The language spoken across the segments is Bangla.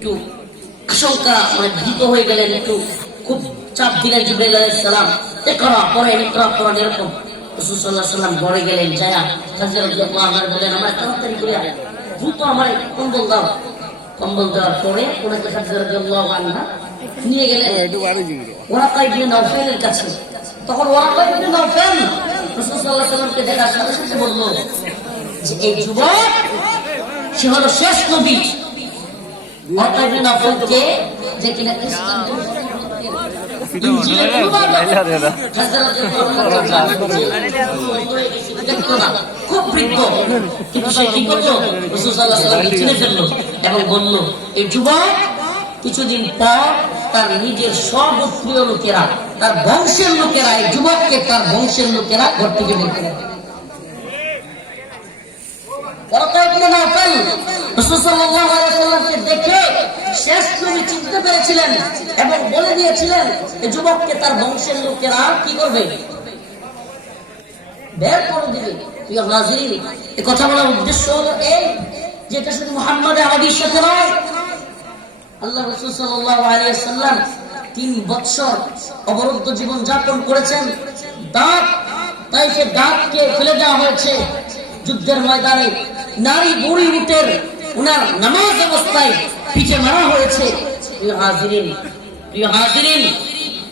একটু আশঙ্কা মানে ভীত হয়ে গেলেন একটু খুব চাপ দিলেন জিব্রাইল আলাইহিস সালাম। এ করা পরে ইকরা করেন এরকম রাসূল সাল্লাল্লাহু আলাইহি সাল্লাম ঘরে গেলেন যায়া রাদিয়াল্লাহু বলেন আমার তাড়াতাড়ি করে। দ্রুত আমার কম্বল দাও। কম্বল দেওয়ার পরে ওনাকে আনহা নিয়ে গেলেন। ওরাকা ইবনে নাউফেলের কাছে। তখন ওরাকা ইবনে নাউফেল রাসূল সাল্লাল্লাহু আলাইহি সাল্লামকে দেখার সাথে সাথে বলল যে এই যুবক সে হলো শেষ নবী। ওরাকা ইবনে যে কিনা খ্রিস্টানদের ইনজিলের অনুবাদক। দেখতো না, খুব বৃদ্ধ। কিন্তু সে কি করল? রসুল সাল্লাহ সাল্লামকে চিনে ফেলল এবং বলল এই যুবক কিছুদিন পর তার নিজের সর্বপ্রিয় লোকেরা তার বংশের লোকেরা এই যুবককে তার বংশের লোকেরা ঘর থেকে বের করে তার উদ্দেশ্য আল্লাহ তিন বৎসর অবরুদ্ধ জীবন যাপন করেছেন। দাঁত তাই সে দাঁতকে ফেলে দেওয়া হয়েছে। যুদ্ধের ময়দানে নারী বুড়ি উটের উনার নামাজ অবস্থায় পিঠে মারা হয়েছে।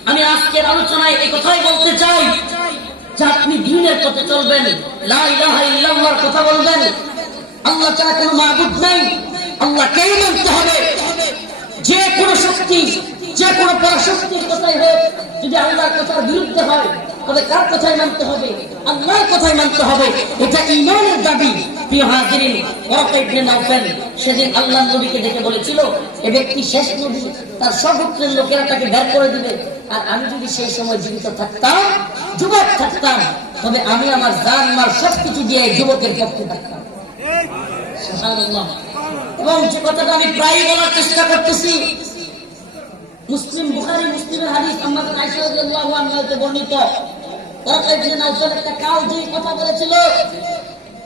আমি আজকের আলোচনায় এই কথাই বলতে চাই যে আপনি দিনের পথে চলবেন কথা বলবেন। আল্লাহ আল্লাহকেই মানতে হবে? যে কোনো শক্তি, যে কোনো পরাশক্তির কথাই হোক, যদি আল্লাহর কথার বিরুদ্ধে হয়, তবে কার কথাই মানতে হবে? আল্লাহর কথাই মানতে হবে। এটা ইমানের দাবি। সেদিন আল্লাহ নবীকে দেখে বলেছিল, এ ব্যক্তি শেষ নবী, তার সর্বত্রের লোকেরা তাকে বের করে দিবে। আর আমি যদি সেই সময় জীবিত থাকতাম, যুবক থাকতাম, তবে আমি আমার জান মার সবকিছু দিয়ে যুবকের পক্ষে থাকতাম। এবং যে কথাটা আমি প্রায় বলার চেষ্টা করতেছি, মুসলিম, বুখারী, মুসলিমের হাদিস আনহাতে বর্ণিত। একটা কাল যে কথা বলেছিল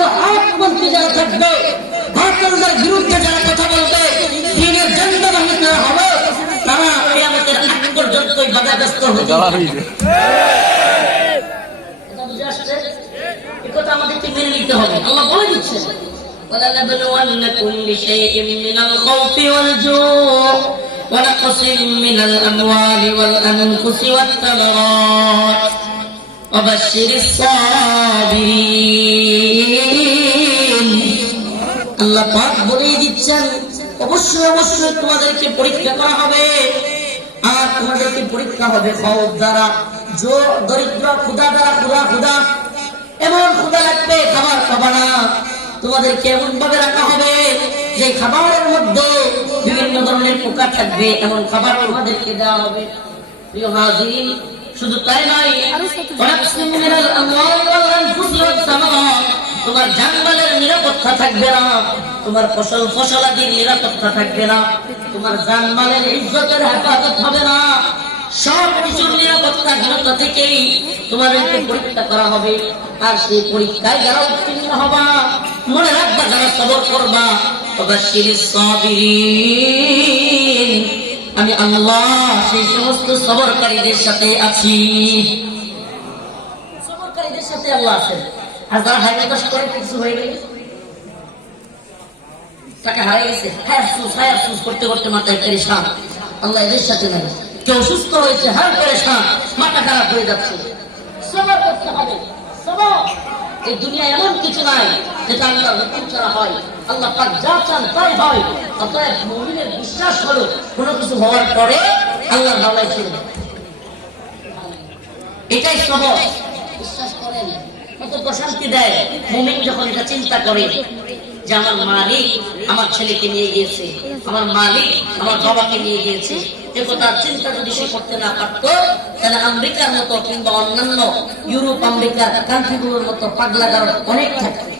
পরিপূর্ণ আত্মন্ত্রী যারা থাকবে ভারতের বিরুদ্ধে যারা কথা বলবে দিনের জন্মবাহী যারা হবে তারা কিয়ামতের আগ পর্যন্তই বাধাগ্রস্ত হতে হবে এটা বুঝে আসছে? এ কথা আমাদেরকে মেনে নিতে হবে আল্লাহ বলে দিচ্ছেন ولنبلونكم بشيء من الخوف والجوع ونقص من الأموال والأنفس والثمرات وبشر الصابرين আল্লাহ পাক বলেই দিচ্ছেন অবশ্যই অবশ্যই তোমাদেরকে পরীক্ষা করা হবে। আর তোমাদেরকে পরীক্ষা হবে খবর দ্বারা। জো দরিদ্র ক্ষুদা দ্বারা ক্ষুদা ক্ষুদা এমন ক্ষুদা লাগবে খাবার খাবা না। তোমাদেরকে এমন ভাবে রাখা হবে যে খাবারের মধ্যে বিভিন্ন ধরনের পোকা থাকবে এমন খাবার তোমাদেরকে দেওয়া হবে। প্রিয় হাজির শুধু তাই নয় তোমার জানমালের নিরাপত্তা থাকবে না, তোমার ফসল ফসলাদির নিরাপত্তা থাকবে না, তোমার জানমালের ইজ্জতের হেফাজত হবে না। সব কিছুর নিরাপত্তা ঘনতা থেকেই তোমাদেরকে পরীক্ষা করা হবে, আর সেই পরীক্ষায় যারা উত্তীর্ণ হবা, মনে রাখবা যারা সবর করবা। আমি আল্লাহ সেই সমস্ত সবরকারীদের সাথে আছি। সবরকারীদের সাথে আল্লাহ আছেন। আর করে কিছু হয়ে হারিয়ে গেছে। হ্যাঁ আফসুস হ্যাঁ আফসুস, করতে করতে মাথায় পেরেশান। আল্লাহ এদের সাথে কেউ সুস্থ হয়েছে হ্যাঁ পেরেশান। মাথা খারাপ হয়ে যাচ্ছে। সবর করতে হবে। সবর। এই দুনিয়া এমন কিছু নাই যেটা আল্লাহ ছাড়া হয়। আল্লাহ পাক যা চান তাই হয়। অতএব বিশ্বাস হলো, কোনো কিছু হওয়ার পরে আল্লাহ ভালাই ছিল এটাই সবর বিশ্বাস করেন। প্রশান্তি দেয়। মুমিন যখন এটা চিন্তা করে যে আমার মালিক আমার ছেলেকে নিয়ে গিয়েছে, আমার মালিক আমার বাবাকে নিয়ে গিয়েছে এ তার চিন্তা যদি সে করতে না পারত, তাহলে আমেরিকার মতো কিংবা অন্যান্য ইউরোপ, আমেরিকার কান্ট্রিগুলোর মতো পাগলাগার অনেক থাকবে।